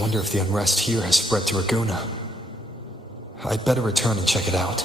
wonder if the unrest here has spread to Raguna. I'd better return and check it out.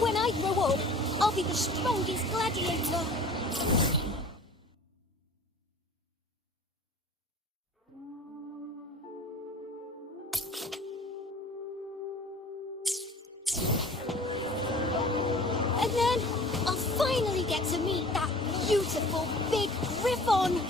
When I grow up, I'll be the strongest gladiator. And then I'll finally get to meet that beautiful big griffon.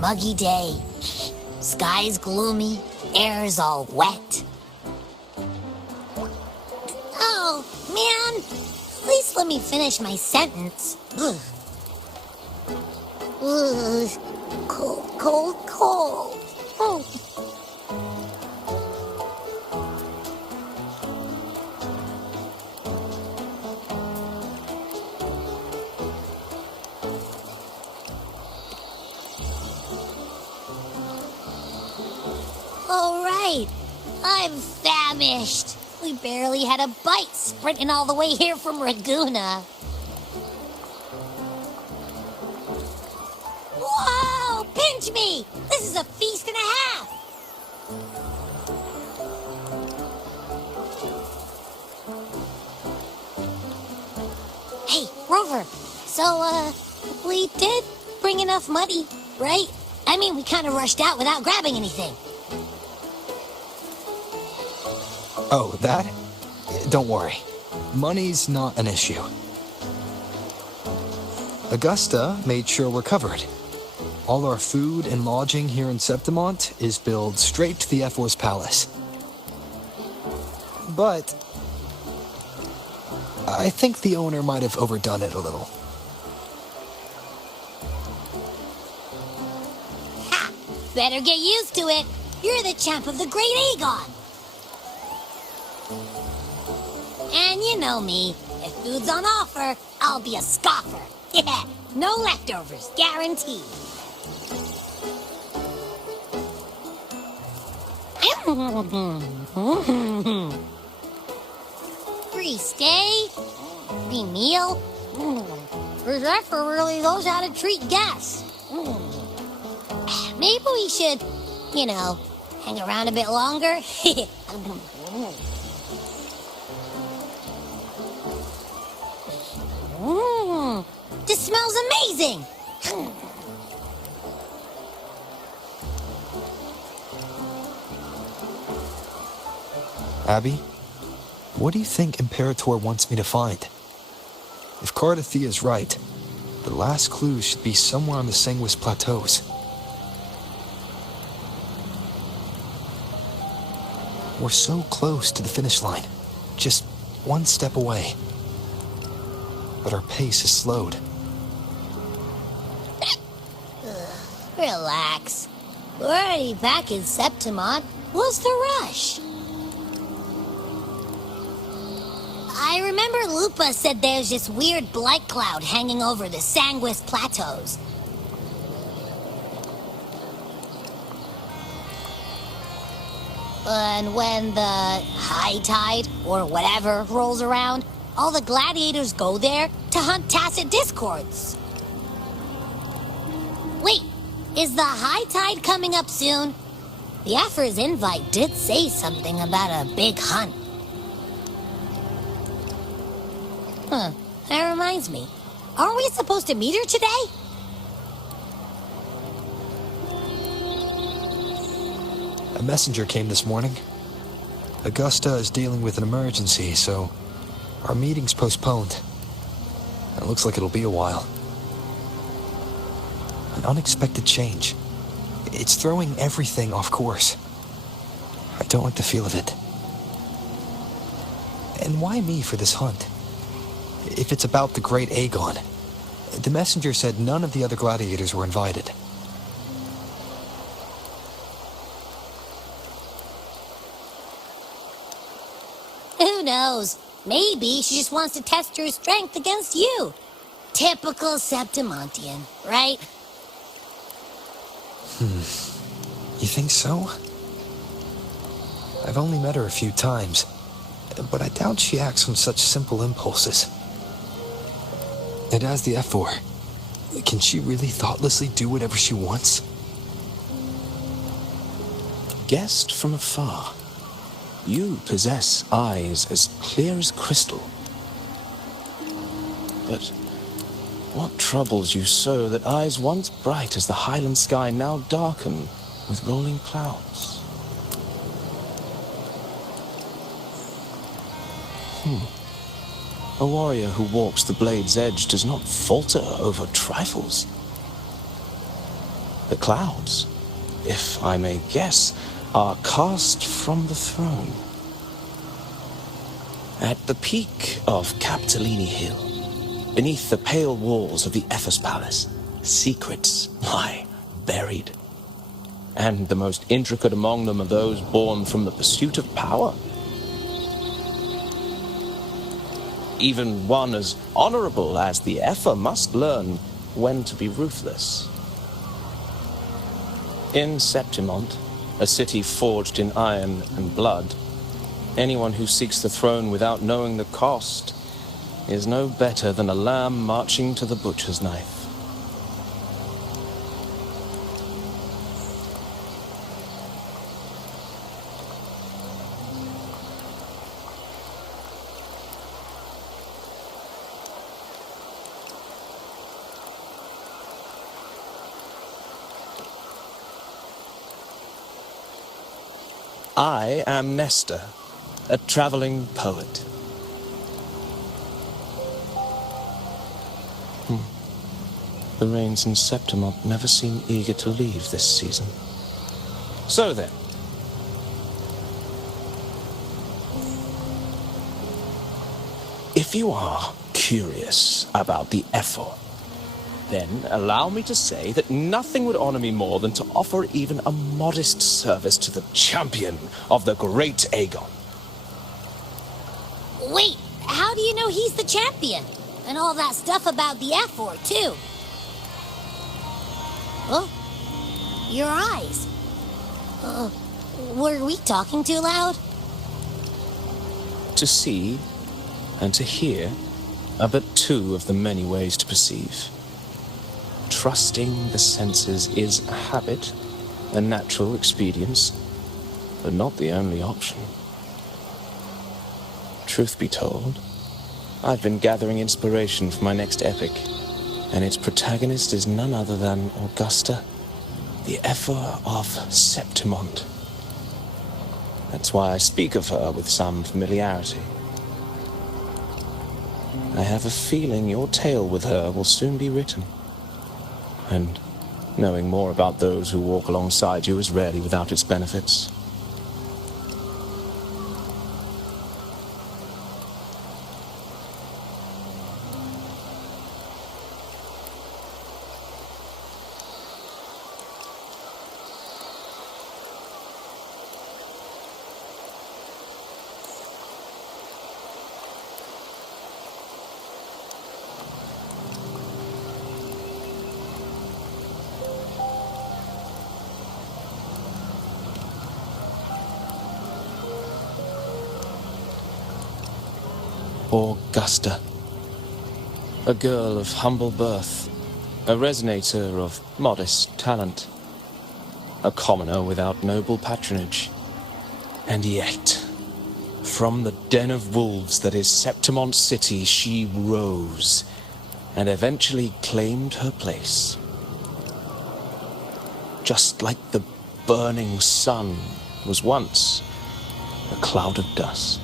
Muggy day. Sky's gloomy, air's all wet. Oh, man. At least let me finish my sentence. Ugh. Ugh. Cold, cold, cold. Oh. All right, I'm famished. We barely had a bite sprinting all the way here from Raguna. Whoa, pinch me! This is a feast and a half! Hey, Rover, so, we did bring enough money, right? I mean, we kind of rushed out without grabbing anything. Oh, that? Don't worry. Money's not an issue. Augusta made sure we're covered. All our food and lodging here in Septimont is billed straight to the F.O.'s palace. but I think the owner might have overdone it a little. Ha! Better get used to it. You're the champ of the Great Aegon. And you know me. If food's on offer, I'll be a scoffer. Yeah, no leftovers, guaranteed. Free stay, free meal. Reservoir really knows how to treat guests. Maybe we should, hang around a bit longer. This smells amazing. Abby, what do you think Imperator wants me to find? If Cardathia is right, the last clue should be somewhere on the Segue plateaus. We're so close to the finish line, just one step away. But our pace is slowed. Relax. We're already back in Septimont. What's the rush? I remember Lupa said there's this weird blight cloud hanging over the Segue plateaus. And when the high tide, or whatever, rolls around, all the gladiators go there to hunt tacit discords. Wait, is the high tide coming up soon? The Effer's invite did say something about a big hunt. Huh, that reminds me. Aren't we supposed to meet her today? A messenger came this morning. Augusta is dealing with an emergency, so our meeting's postponed. It looks like it'll be a while. An unexpected change. It's throwing everything off course. I don't like the feel of it. And why me for this hunt? If it's about the Great Aegon, the messenger said none of the other gladiators were invited. Who knows? Maybe she just wants to test her strength against you. Typical Septimontian, right? You think so? I've only met her a few times, but I doubt she acts on such simple impulses. And as the F4, can she really thoughtlessly do whatever she wants? Guessed from afar, you possess eyes as clear as crystal. But what troubles you so that eyes once bright as the highland sky now darken with rolling clouds? A warrior who walks the blade's edge does not falter over trifles. The clouds, if I may guess, are cast from the throne. At the peak of Capitolini Hill, beneath the pale walls of the Effer's Palace, secrets lie buried. And the most intricate among them are those born from the pursuit of power. Even one as honorable as the Effer must learn when to be ruthless. In Septimont, a city forged in iron and blood, anyone who seeks the throne without knowing the cost is no better than a lamb marching to the butcher's knife. I am Nestor, a traveling poet. The rains in Septimont never seem eager to leave this season. So then, If you are curious about the effort, then allow me to say that nothing would honor me more than to offer even a modest service to the champion of the great Aegon. Wait, how do you know he's the champion? And all that stuff about the F-Word, too. Oh, your eyes. Were we talking too loud? To see and to hear are but two of the many ways to perceive. Trusting the senses is a habit, a natural expedience, but not the only option. Truth be told, I've been gathering inspiration for my next epic, and its protagonist is none other than Augusta, the Ephor of Septimont. That's why I speak of her with some familiarity. I have a feeling your tale with her will soon be written. And knowing more about those who walk alongside you is rarely without its benefits. Augusta, a girl of humble birth, a resonator of modest talent, a commoner without noble patronage, and yet, from the den of wolves that is Septimont City, she rose and eventually claimed her place. Just like the burning sun was once a cloud of dust.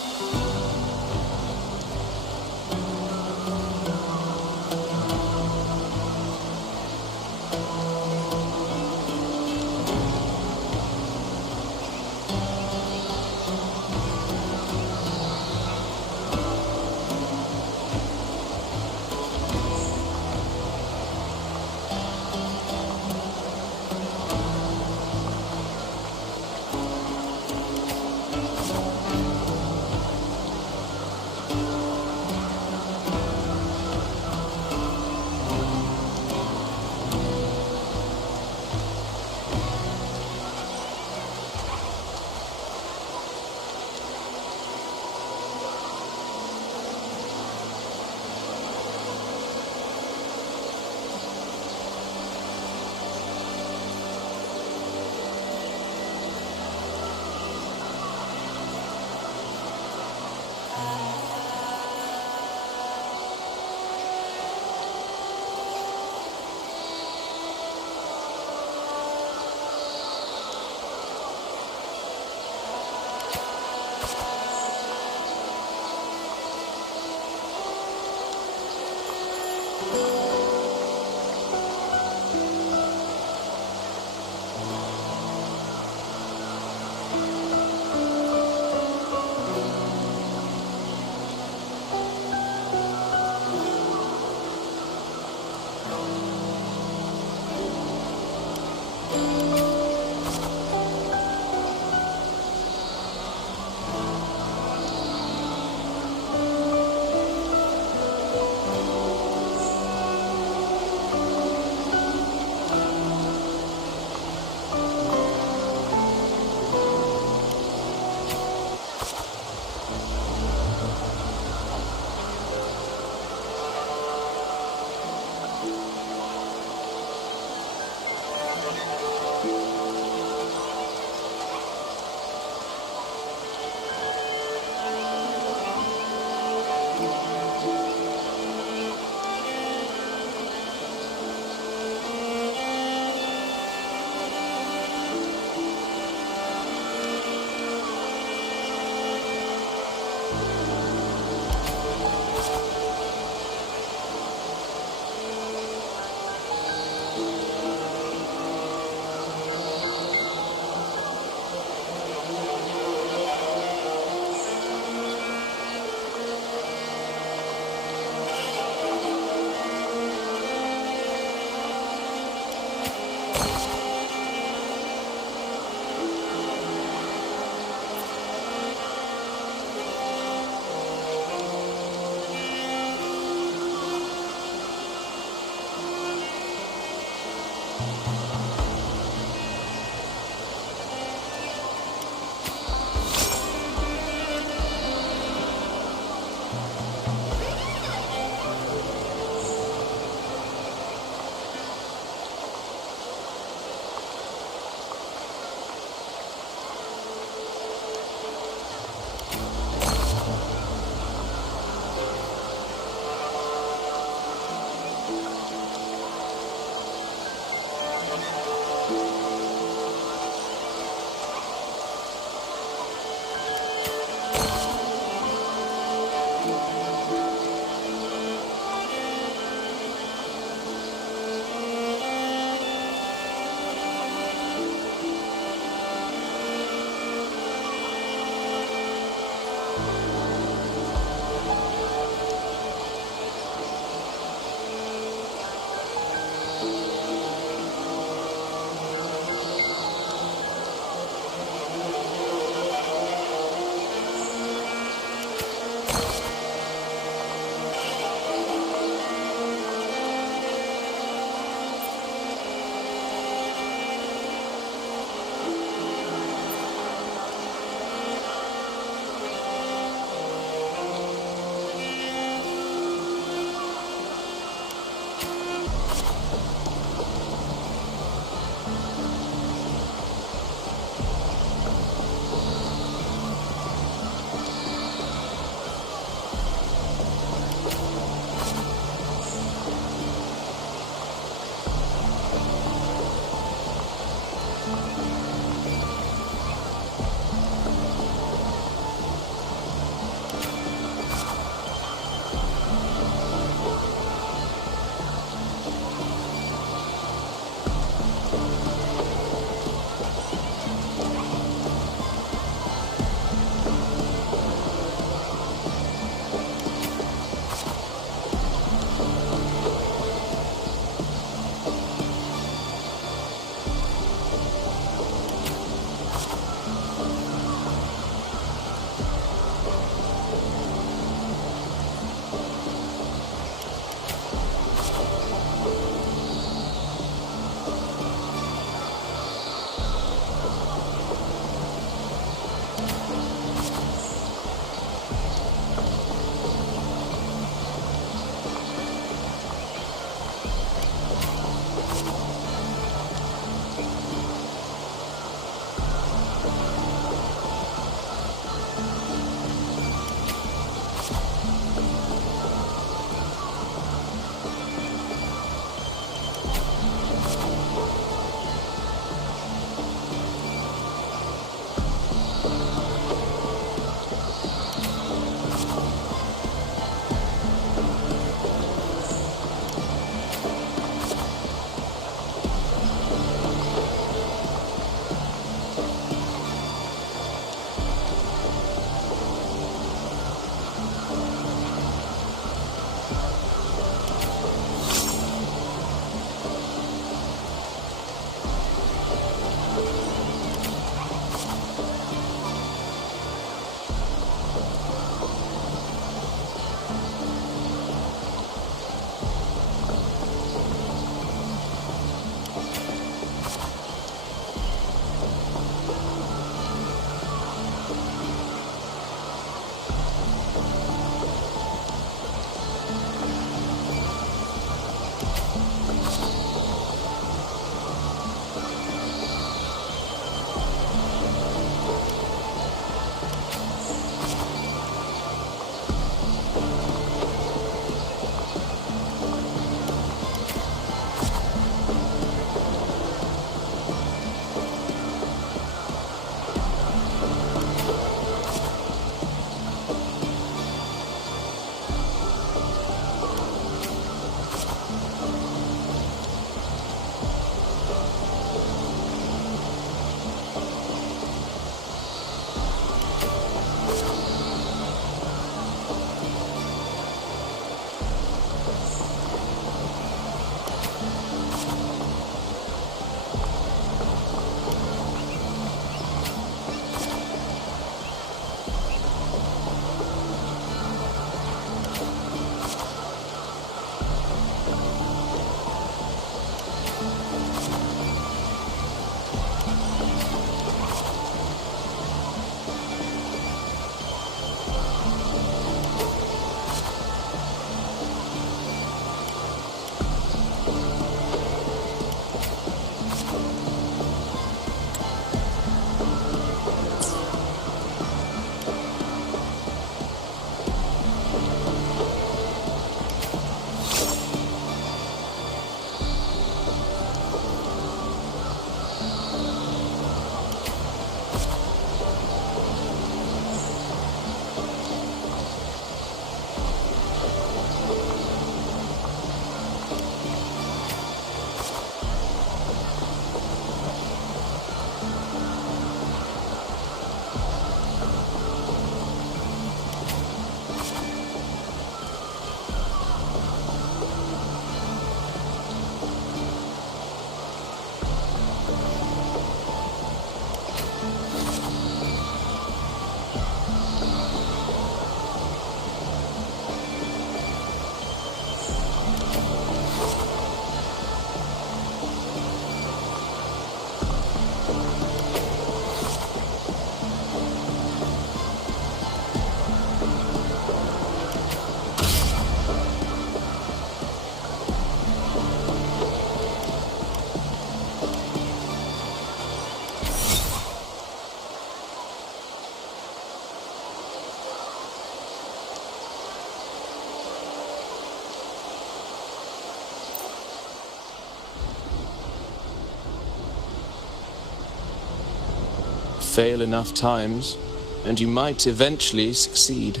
fail enough times, and you might eventually succeed.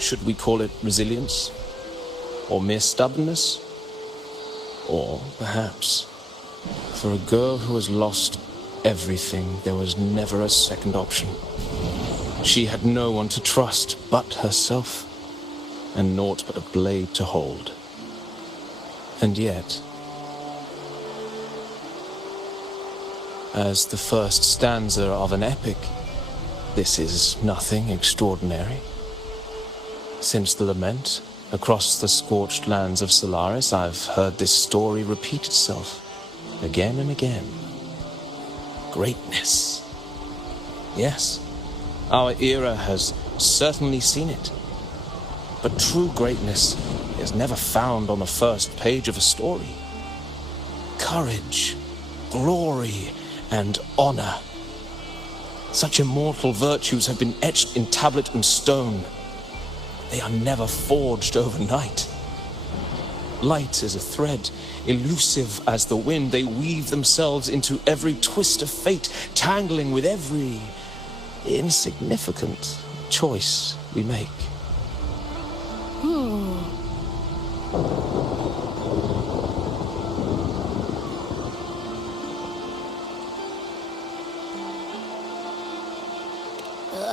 Should we call it resilience? Or mere stubbornness? Or perhaps, for a girl who has lost everything, there was never a second option. She had no one to trust but herself, and naught but a blade to hold. And yet, as the first stanza of an epic, this is nothing extraordinary. Since the lament, across the scorched lands of Solaris, I've heard this story repeat itself again and again. Greatness. Yes, our era has certainly seen it. But true greatness is never found on the first page of a story. Courage, glory, and honor. Such immortal virtues have been etched in tablet and stone. They are never forged overnight. Light as a thread, elusive as the wind, they weave themselves into every twist of fate, tangling with every insignificant choice we make.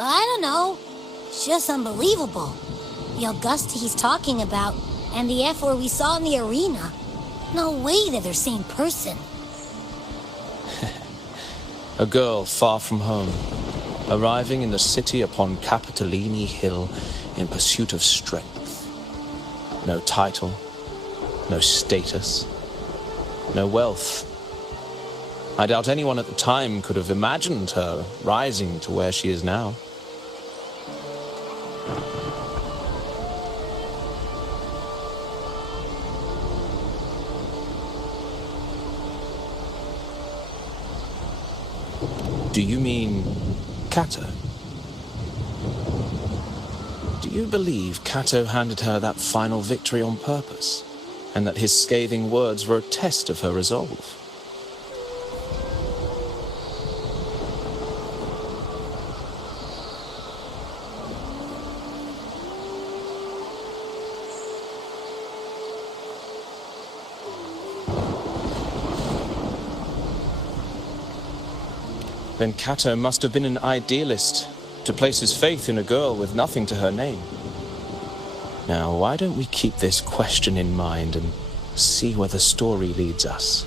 I don't know. It's just unbelievable. The Augusta he's talking about, and the F-word we saw in the arena. No way they're the same person. A girl far from home, arriving in the city upon Capitolini Hill in pursuit of strength. No title, no status, no wealth. I doubt anyone at the time could have imagined her rising to where she is now. Do you mean Kato? Do you believe Kato handed her that final victory on purpose, and that his scathing words were a test of her resolve? Then Kato must have been an idealist to place his faith in a girl with nothing to her name. Now, why don't we keep this question in mind and see where the story leads us?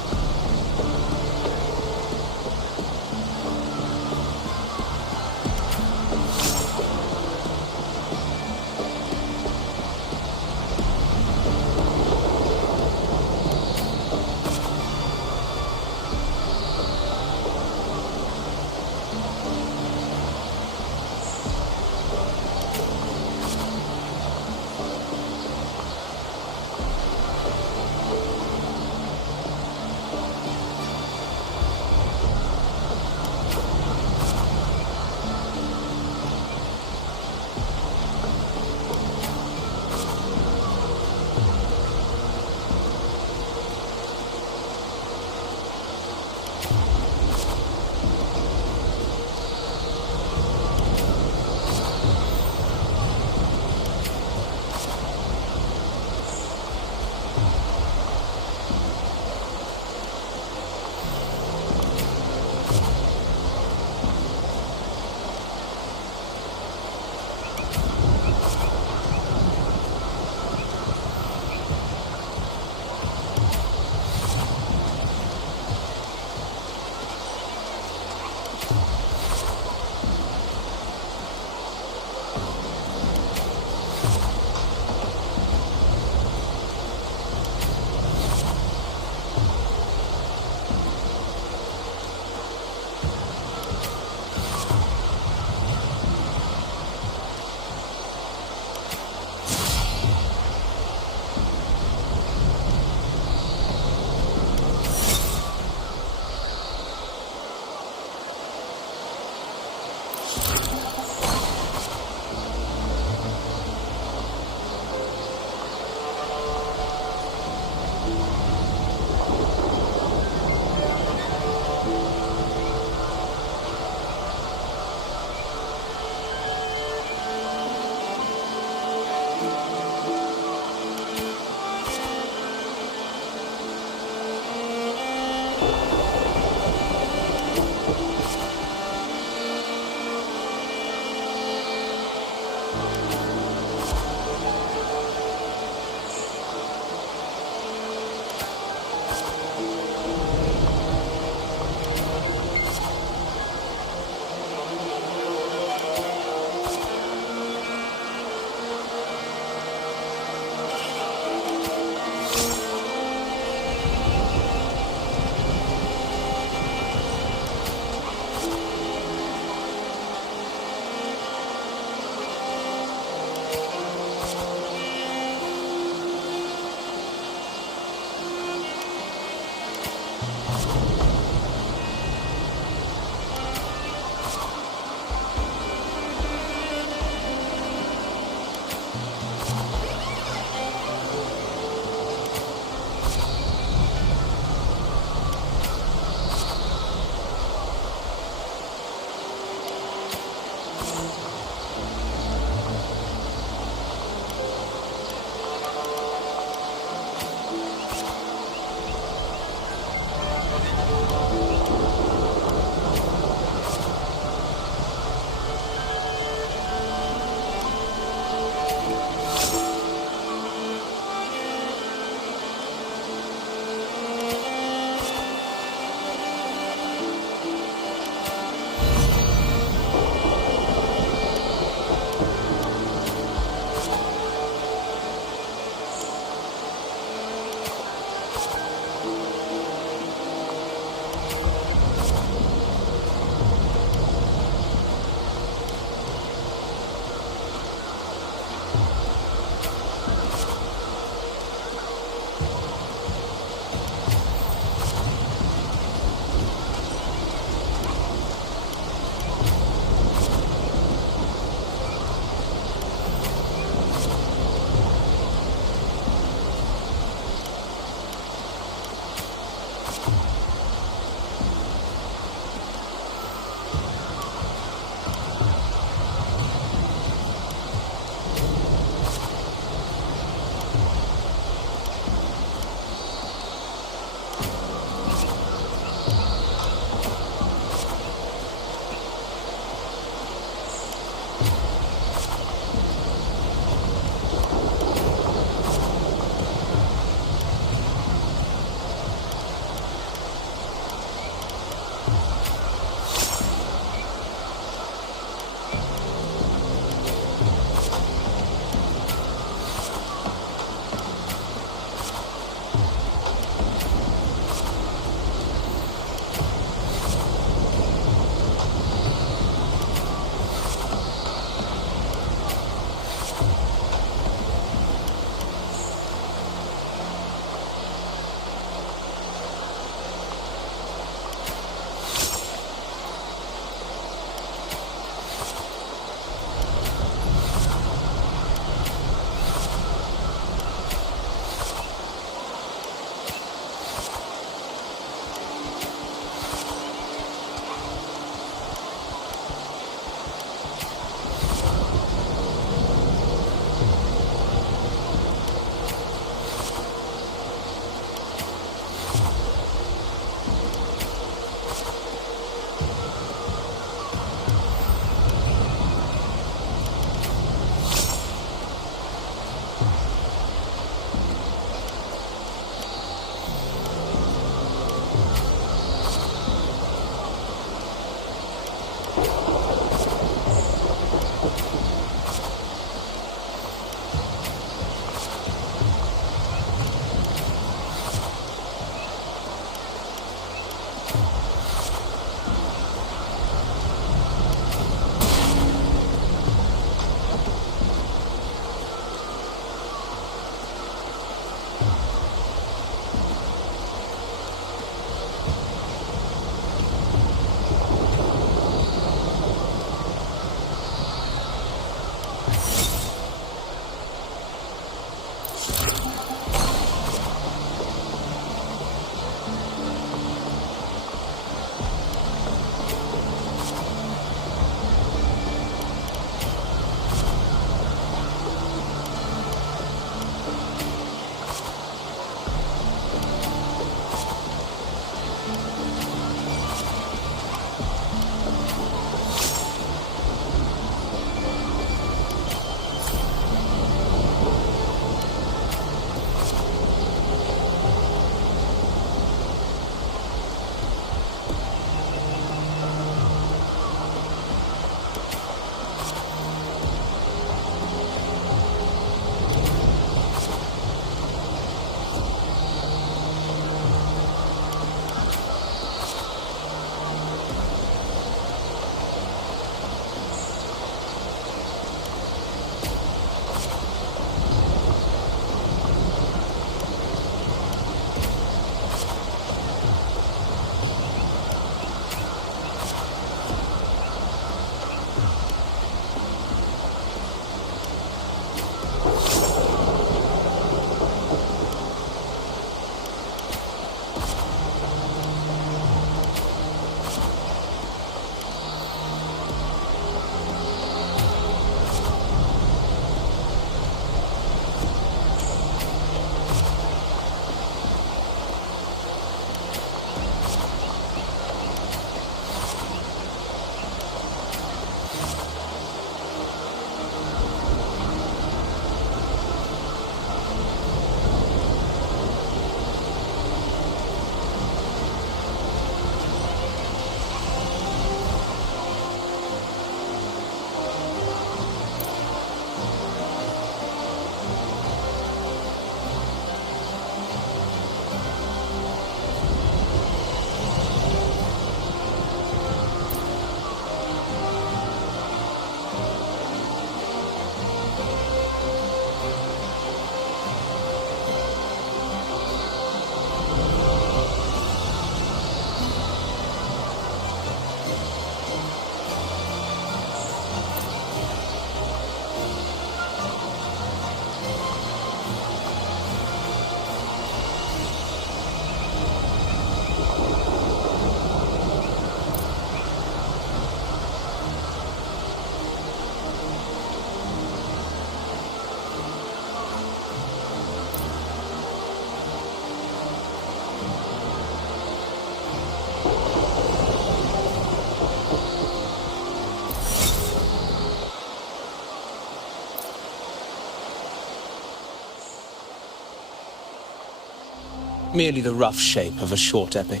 merely the rough shape of a short epic.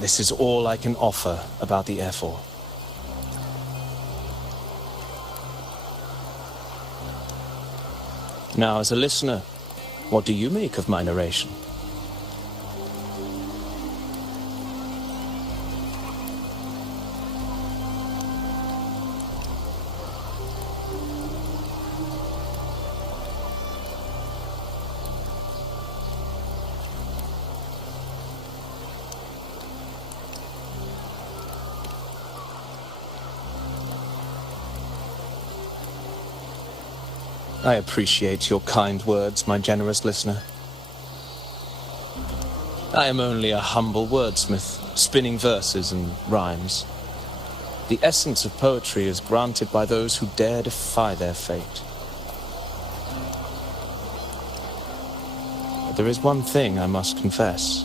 This is all I can offer about the F4. Now, as a listener, what do you make of my narration? I appreciate your kind words, my generous listener. I am only a humble wordsmith, spinning verses and rhymes. The essence of poetry is granted by those who dare defy their fate. But there is one thing I must confess.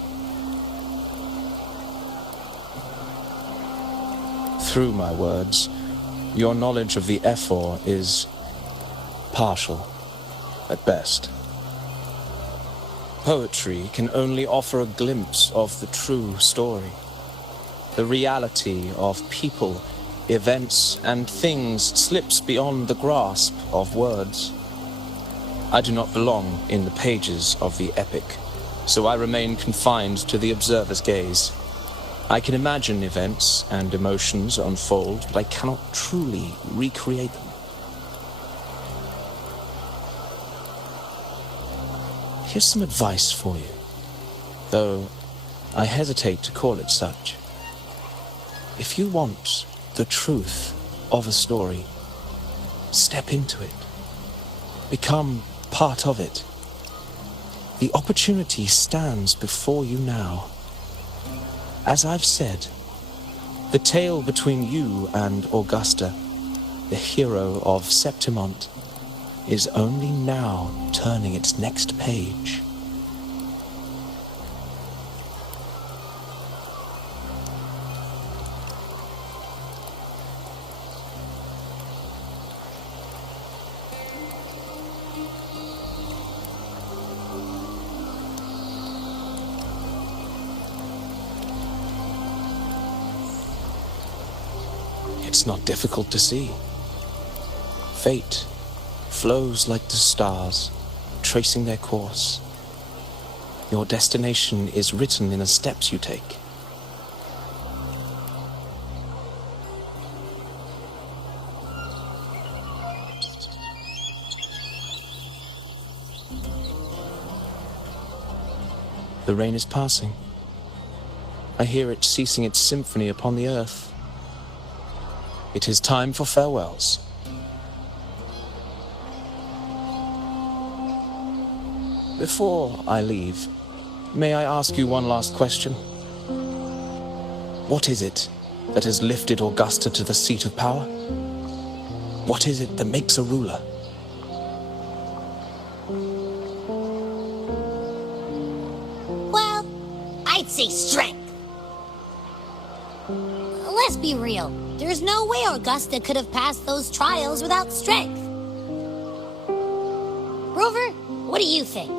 Through my words, your knowledge of the F4 is partial, at best. Poetry can only offer a glimpse of the true story, the reality of people, events, and things slips beyond the grasp of words. I do not belong in the pages of the epic, so I remain confined to the observer's gaze. I can imagine events and emotions unfold, but I cannot truly recreate them. Here's some advice for you, though I hesitate to call it such. If you want the truth of a story, step into it. Become part of it. The opportunity stands before you now. As I've said, the tale between you and Augusta, the hero of Septimont, is only now turning its next page. It's not difficult to see. Fate flows like the stars, tracing their course. Your destination is written in the steps you take. The rain is passing. I hear it ceasing its symphony upon the earth. It is time for farewells. Before I leave, may I ask you one last question? What is it that has lifted Augusta to the seat of power? What is it that makes a ruler? Well, I'd say strength. Let's be real. There's no way Augusta could have passed those trials without strength. Rover, what do you think?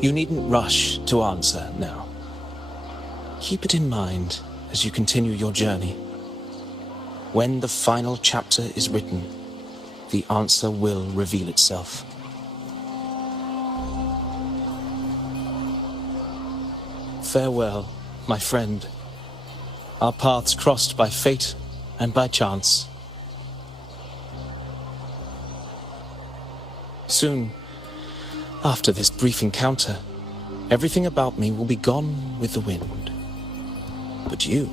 You needn't rush to answer now. Keep it in mind as you continue your journey. When the final chapter is written, the answer will reveal itself. Farewell, my friend. Our paths crossed by fate and by chance. Soon, after this brief encounter, everything about me will be gone with the wind. But you,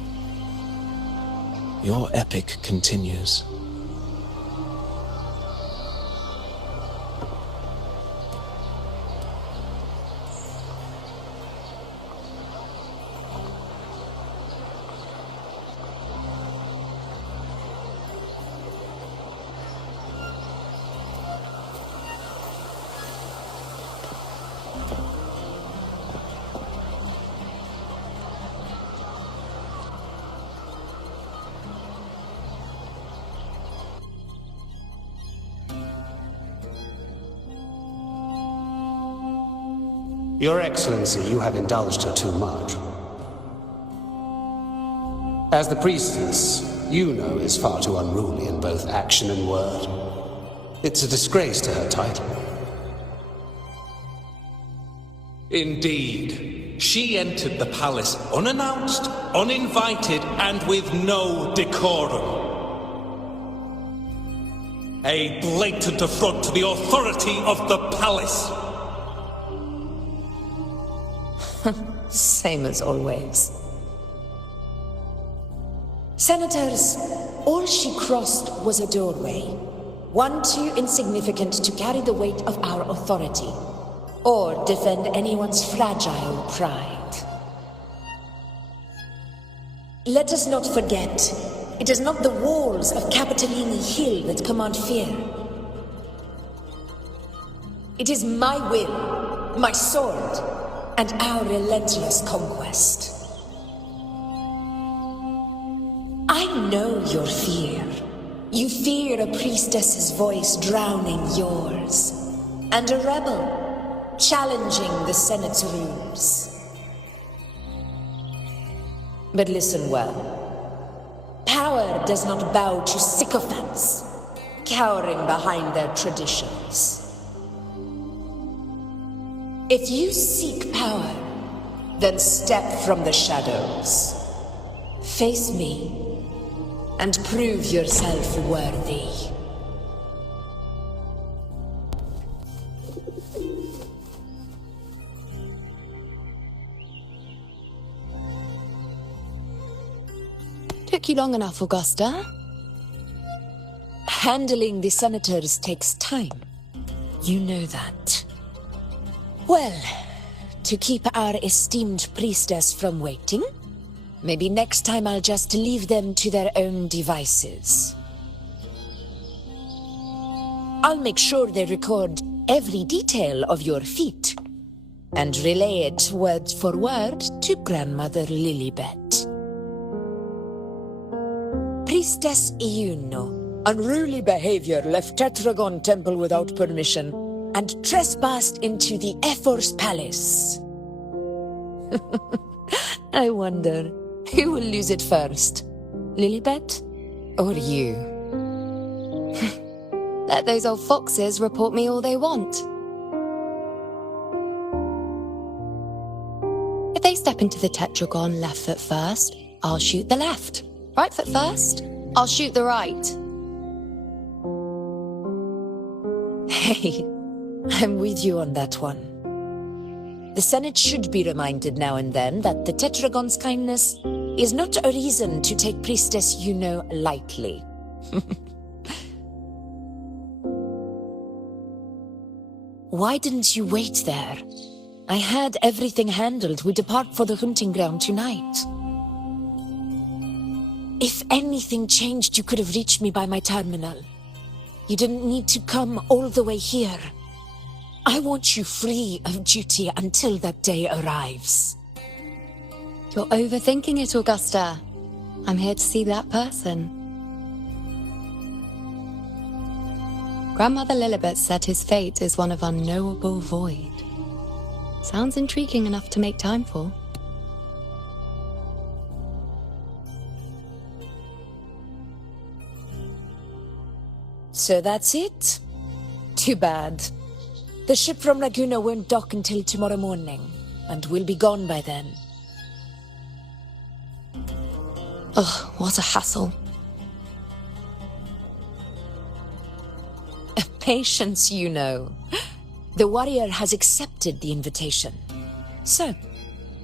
your epic continues. Your Excellency, you have indulged her too much. As the priestess, you know is far too unruly in both action and word. It's a disgrace to her title. Indeed. She entered the palace unannounced, uninvited, and with no decorum. A blatant affront to the authority of the palace. Same as always. Senators, all she crossed was a doorway, one too insignificant to carry the weight of our authority, or defend anyone's fragile pride. Let us not forget, it is not the walls of Capitolini Hill that command fear. It is my will, my sword, and our relentless conquest. I know your fear. You fear a priestess's voice drowning yours, and a rebel challenging the Senate's rules. But listen well. Power does not bow to sycophants, cowering behind their traditions. If you seek power, then step from the shadows. Face me, and prove yourself worthy. Took you long enough, Augusta. Handling the senators takes time. You know that. Well, to keep our esteemed priestess from waiting, maybe next time I'll just leave them to their own devices. I'll make sure they record every detail of your feat and relay it word for word to Grandmother Lilibet. Priestess Iuno, unruly behavior, left Tetragon Temple without permission and trespassed into the Ephor's palace. I wonder, who will lose it first? Lilibet or you? Let those old foxes report me all they want. If they step into the tetragon left foot first, I'll shoot the left. Right foot first, I'll shoot the right. Hey, I'm with you on that one. The Senate should be reminded now and then that the Tetragon's kindness is not a reason to take Priestess Yuno lightly. Why didn't you wait there? I had everything handled. We depart for the hunting ground tonight. If anything changed, you could have reached me by my terminal. You didn't need to come all the way here. I want you free of duty until that day arrives. You're overthinking it, Augusta. I'm here to see that person. Grandmother Lilibet said his fate is one of unknowable void. Sounds intriguing enough to make time for. So that's it? Too bad. The ship from Laguna won't dock until tomorrow morning, and we'll be gone by then. Ugh, what a hassle. Patience, you know. The warrior has accepted the invitation. So,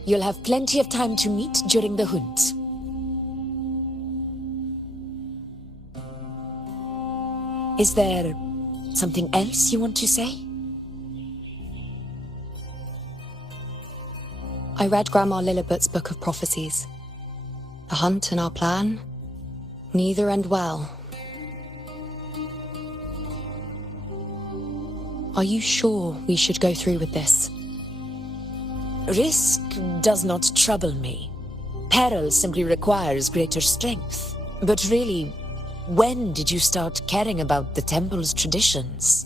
you'll have plenty of time to meet during the hunt. Is there something else you want to say? I read Grandma Lilibet's Book of Prophecies. The hunt and our plan, neither end well. Are you sure we should go through with this? Risk does not trouble me. Peril simply requires greater strength. But really, when did you start caring about the temple's traditions?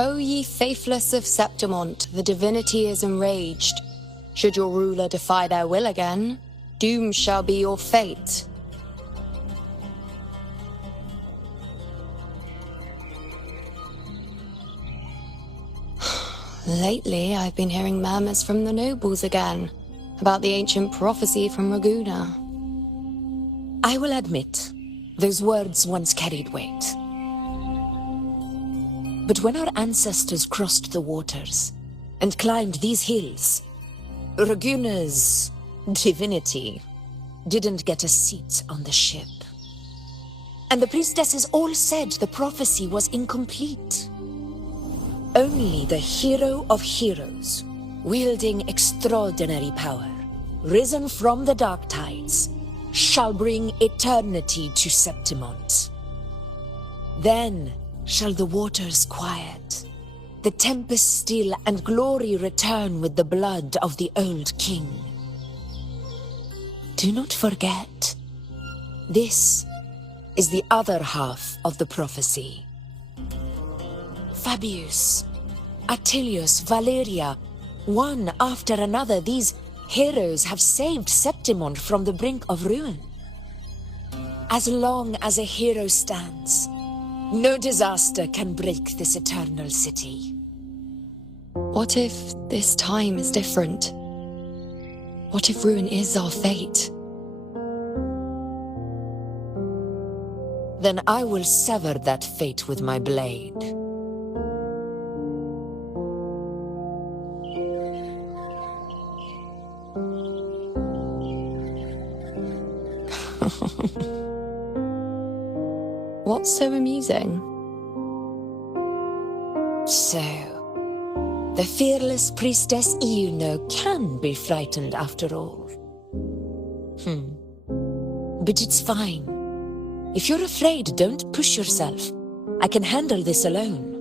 O ye faithless of Septimont, the divinity is enraged. Should your ruler defy their will again, doom shall be your fate. Lately, I've been hearing murmurs from the nobles again about the ancient prophecy from Raguna. I will admit, those words once carried weight. But when our ancestors crossed the waters and climbed these hills, Raguna's divinity didn't get a seat on the ship. And the priestesses all said the prophecy was incomplete. Only the hero of heroes, wielding extraordinary power, risen from the dark tides, shall bring eternity to Septimont. Then shall the waters quiet, the tempest still, and glory return with the blood of the old king. Do not forget, this is the other half of the prophecy. Fabius, Attilius, Valeria, one after another, these heroes have saved Septimont from the brink of ruin. As long as a hero stands, no disaster can break this eternal city. What if this time is different? What if ruin is our fate? Then I will sever that fate with my blade. What's so amusing? So, the fearless priestess Iuno can be frightened after all. But it's fine. If you're afraid, don't push yourself. I can handle this alone.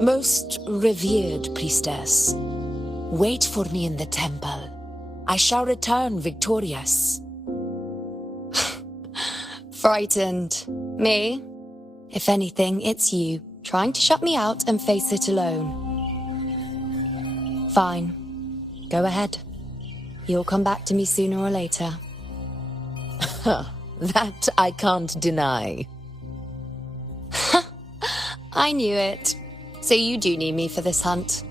Most revered priestess, wait for me in the temple. I shall return victorious. Frightened. Me? If anything, it's you, trying to shut me out and face it alone. Fine. Go ahead. You'll come back to me sooner or later. That I can't deny. I knew it. So you do need me for this hunt.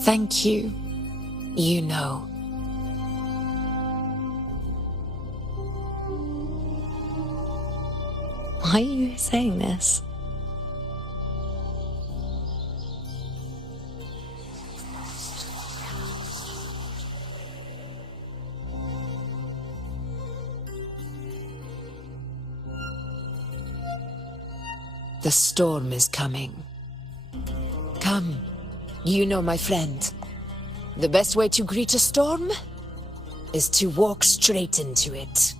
Thank you. You know. Why are you saying this? The storm is coming. Come, you know my friend. The best way to greet a storm is to walk straight into it.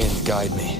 Wind, guide me.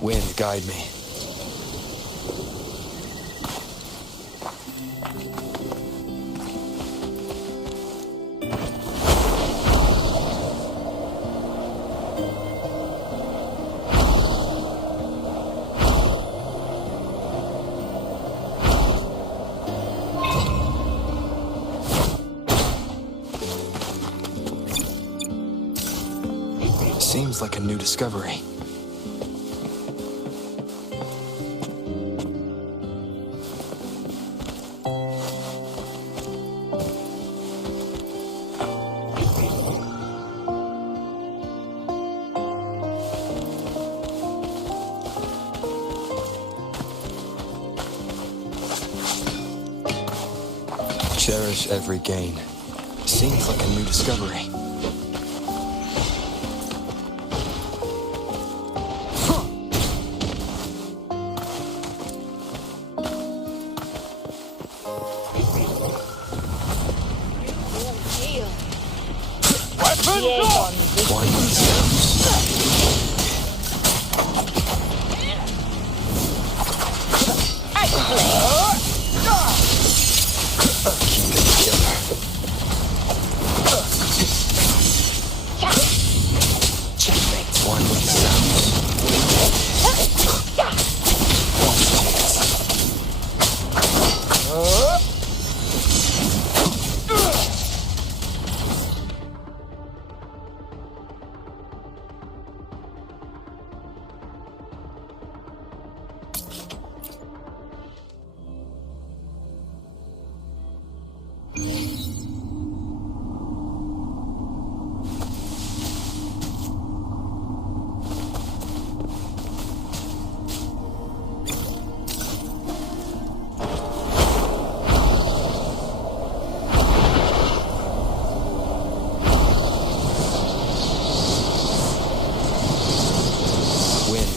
Wind, guide me. Seems like a new discovery. Cherish every gain. Seems like a new discovery.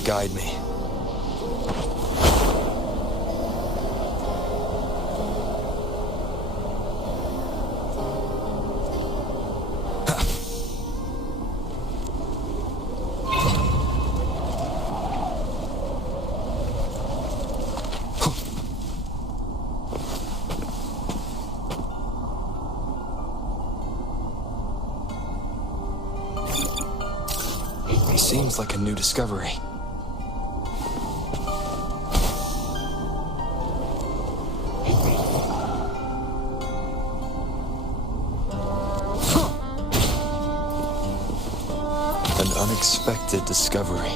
Guide me. Seems like a new discovery. An unexpected discovery.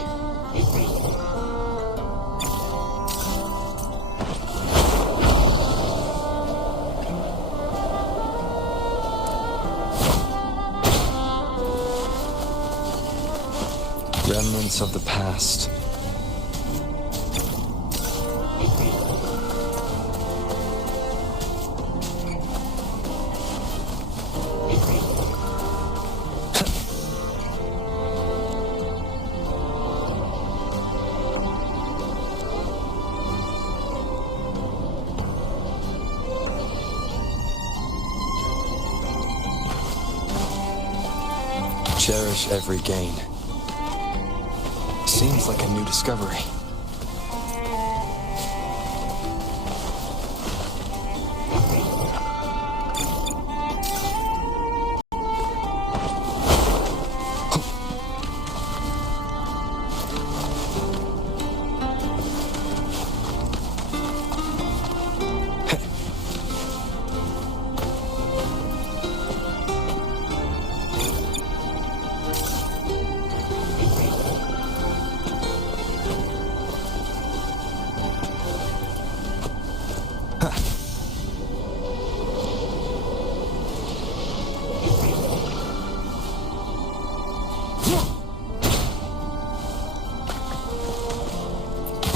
Remnants of the past. Cherish every gain. Seems like a new discovery.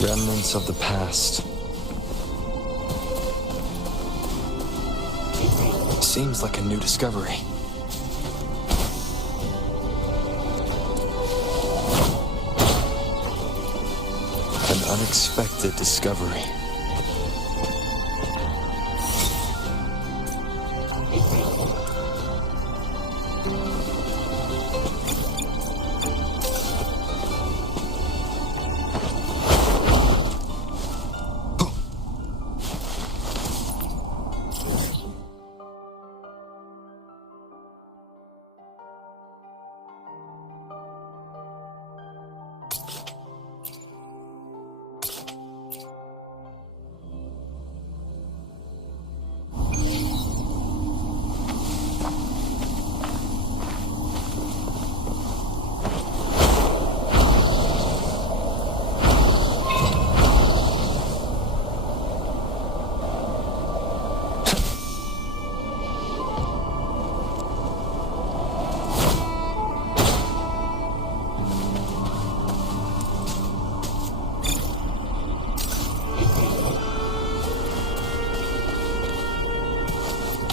Remnants of the past. Seems like a new discovery. An unexpected discovery.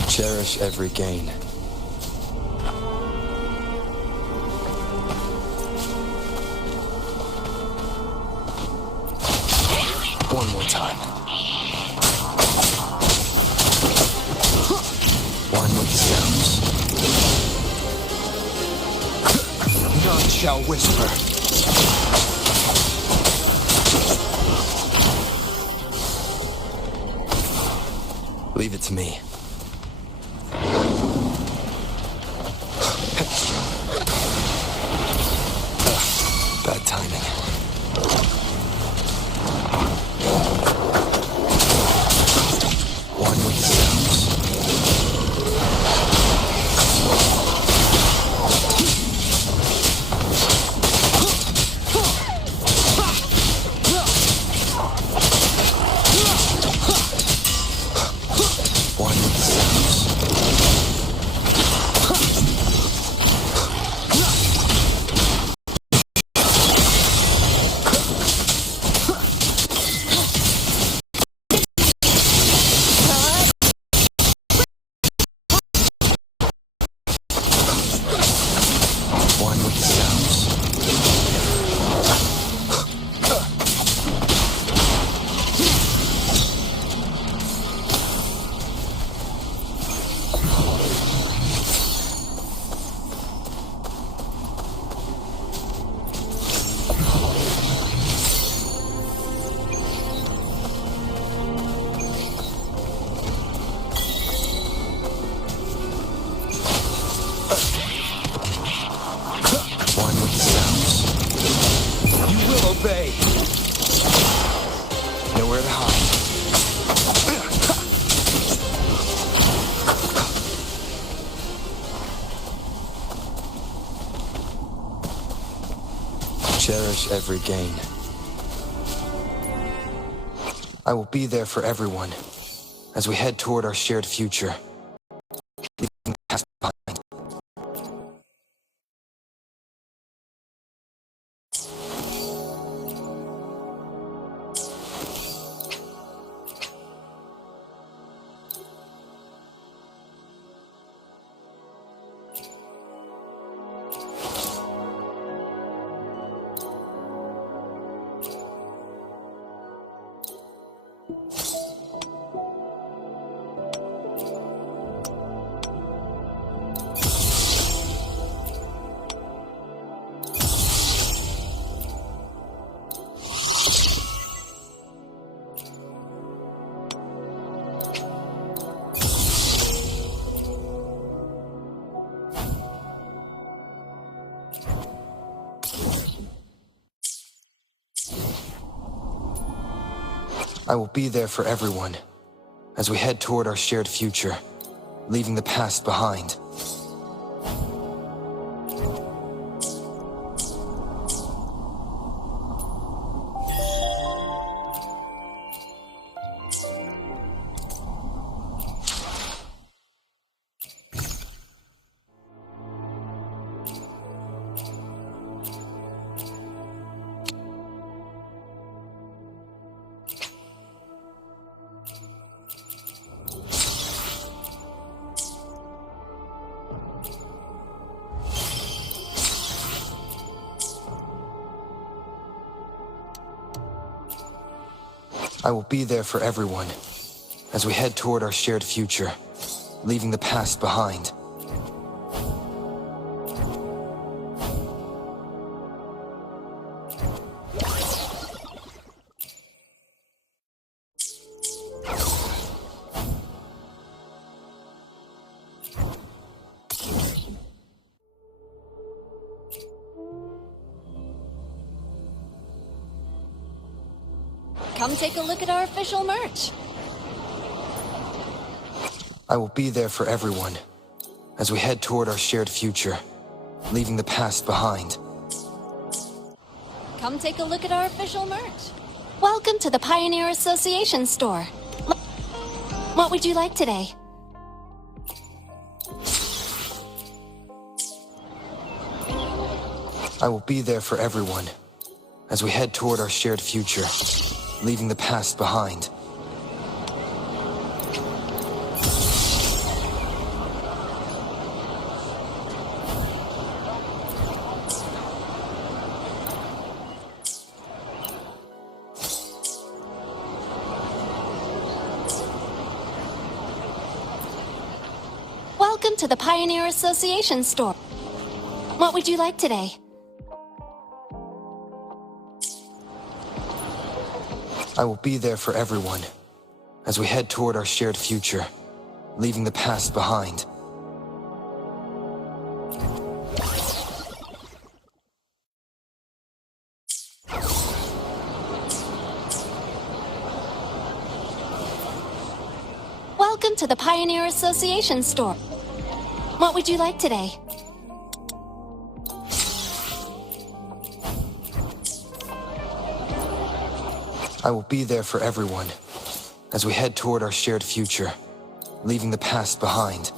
Cherish every gain. One more time. One with the sounds. None shall whisper. Leave it to me. Bad timing. One with the sounds. One with the sounds. One with the sounds. One with the sounds. You will obey. Nowhere to hide. Cherish every gain. I will be there for everyone as we head toward our shared future. Leaving the past behind. I will be there for everyone as we head toward our shared future, leaving the past behind. I will be there for everyone as we head toward our shared future, leaving the past behind. Come take a look at our official merch. I will be there for everyone as we head toward our shared future, leaving the past behind. Come take a look at our official merch. Welcome to the Pioneer Association store. What would you like today? I will be there for everyone as we head toward our shared future, leaving the past behind. Welcome to the Pioneer Association store. What would you like today? I will be there for everyone as we head toward our shared future, leaving the past behind. Welcome to the Pioneer Association store. What would you like today? I will be there for everyone as we head toward our shared future, leaving the past behind.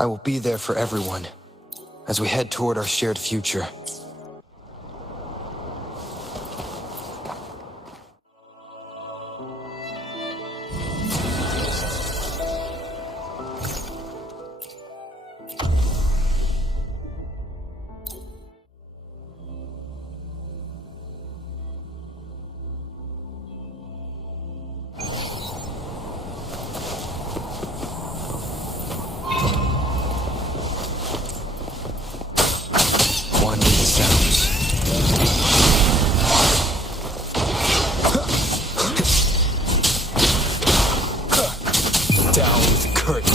I will be there for everyone as we head toward our shared future. Down with the curtain.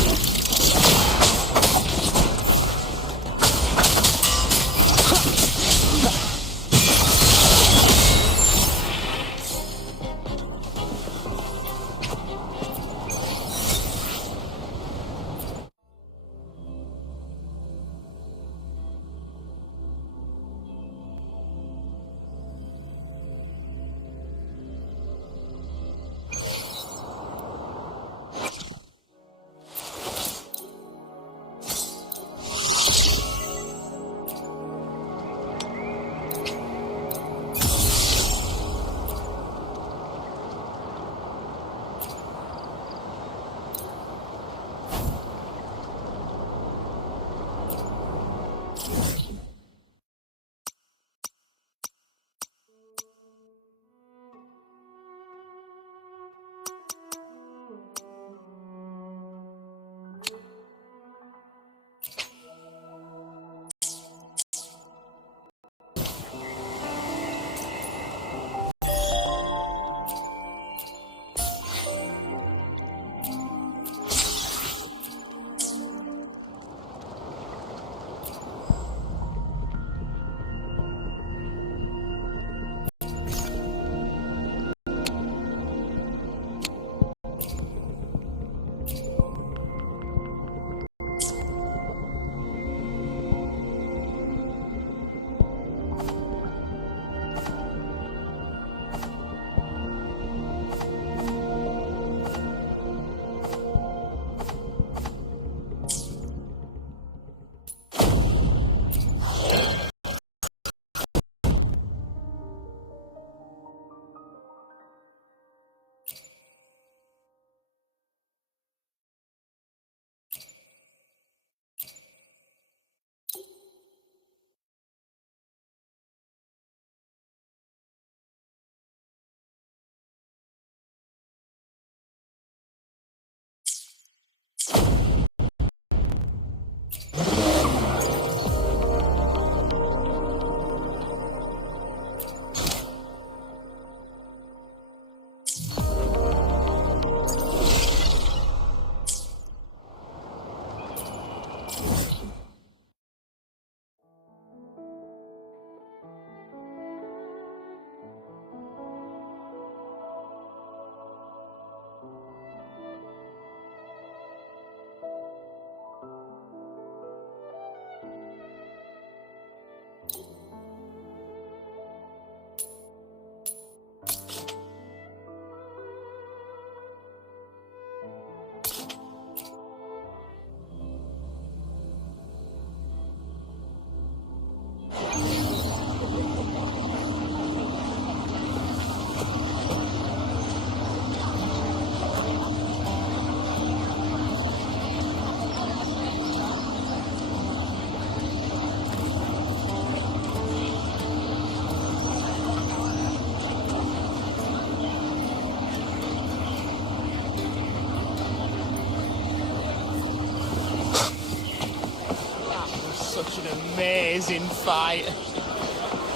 Amazing fight.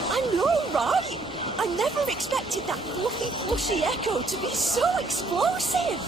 I know, right? I never expected that fluffy, flushy echo to be so explosive.